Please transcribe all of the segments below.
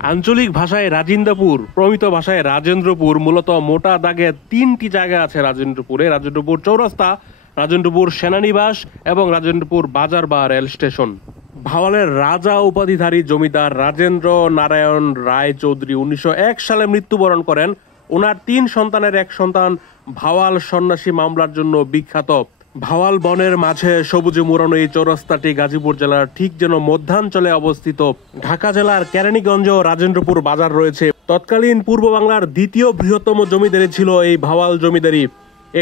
আঞ্চলিক ভাষায় রাজিন্দাপুর, প্রমিত ভাষায় রাজেন্দ্রপুর। মূলত মোটা দাগে তিনটি জায়গা আছে রাজেন্দ্রপুরে: রাজেন্দ্রপুর চৌরাস্তা, রাজেন্দ্রপুর সেনানিবাস এবং রাজেন্দ্রপুর বাজার বা রেল স্টেশন। ভাওয়ালের রাজা উপাধিধারী জমিদার রাজেন্দ্র নারায়ণ রায় চৌধুরী 1901 সালে মৃত্যুবরণ করেন। ওনার 3 সন্তানের এক সন্তান ভাওয়াল সন্ন্যাসী মামলার জন্য বিখ্যাত। ভাওয়াল বনের মাঝে সবুজে মোড়ানো এই চৌরাস্তাটি গাজীপুর জেলার ঠিক যেন মধ্যাঞ্চলে অবস্থিত। ঢাকা জেলার কেরানীগঞ্জ ও রাজেন্দ্রপুর বাজার রয়েছে। তৎকালীন পূর্ব বাংলার দ্বিতীয় বৃহত্তম জমিদারি ছিল এই ভাওয়াল জমিদারি।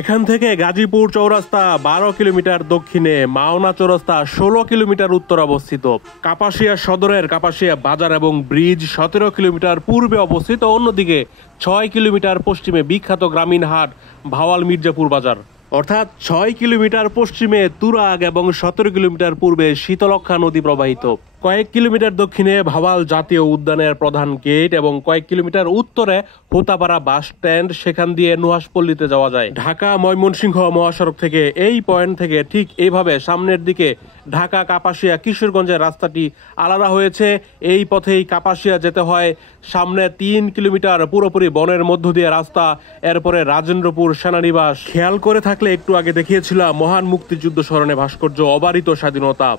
এখান থেকে গাজীপুর চৌরাস্তা 12 কিলোমিটার দক্ষিণে, মাওনা চৌরাস্তা 16 কিলোমিটার উত্তরে অবস্থিত। কাপাসিয়া সদরের কাপাসিয়া বাজার এবং ব্রিজ 17 কিলোমিটার পূর্বে অবস্থিত। অন্যদিকে 6 কিলোমিটার পশ্চিমে বিখ্যাত গ্রামীণ হাট ভাওয়াল মির্জাপুর বাজার। অর্থাৎ 6 কিলোমিটার পশ্চিমে তুরাগ এবং 17 কিলোমিটার পূর্বে শীতলক্ষ্যা নদী প্রবাহিত। কয়েক কিলোমিটার দক্ষিণে ভাওয়াল জাতীয় উদ্যানের প্রধান গেট এবং কয়েক কিলোমিটার উত্তরে হোতাপাড়া বাস স্ট্যান্ড, সেখান দিয়ে নুহাশপল্লীতে যাওয়া যায়। ঢাকা ময়মনসিংহ মহাসড়ক থেকে এই পয়েন্ট থেকে ঠিক এইভাবে সামনের দিকে ঢাকা কাপাসিয়া কিশোরগঞ্জের রাস্তাটি আলাদা হয়েছে। এই পথেই কাপাসিয়া যেতে হয়। সামনে 3 কিলোমিটার পুরোপুরি বনের মধ্য দিয়ে রাস্তা, এরপরে রাজেন্দ্রপুর সেনানিবাস। খেয়াল করে থাকলে একটু আগে দেখিয়েছিলাম মহান মুক্তিযুদ্ধ স্মরণে ভাস্কর্য অবারিত স্বাধীনতা।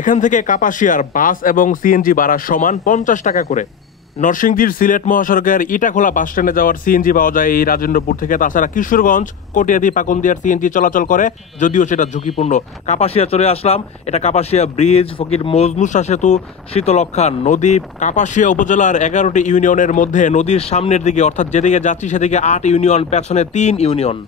এখান থেকে কাপাসিয়ার বাস এবং সিএনজি ভাড়া সমান 50 টাকা করে। নরসিংদীর সিলেট মহাসড়কের ইটাখোলা বাস স্ট্যান্ডে যাওয়ার সিএনজি পাওয়া যায় এই রাজেন্দ্রপুর থেকে। তাছাড়া কিশোরগঞ্জ কটিয়াদি পাকুন্দিয়ার সিএনজি চলাচল করে, যদিও সেটা ঝুঁকিপূর্ণ। কাপাসিয়া চলে আসলাম। এটা কাপাসিয়া ব্রিজ, ফকির মজনু শাহ সেতু, শীতলক্ষ্যা নদী। কাপাসিয়া উপজেলার 11টি ইউনিয়নের মধ্যে নদীর সামনের দিকে, অর্থাৎ যেদিকে যাচ্ছি সেদিকে 8 ইউনিয়ন, পেছনে 3 ইউনিয়ন।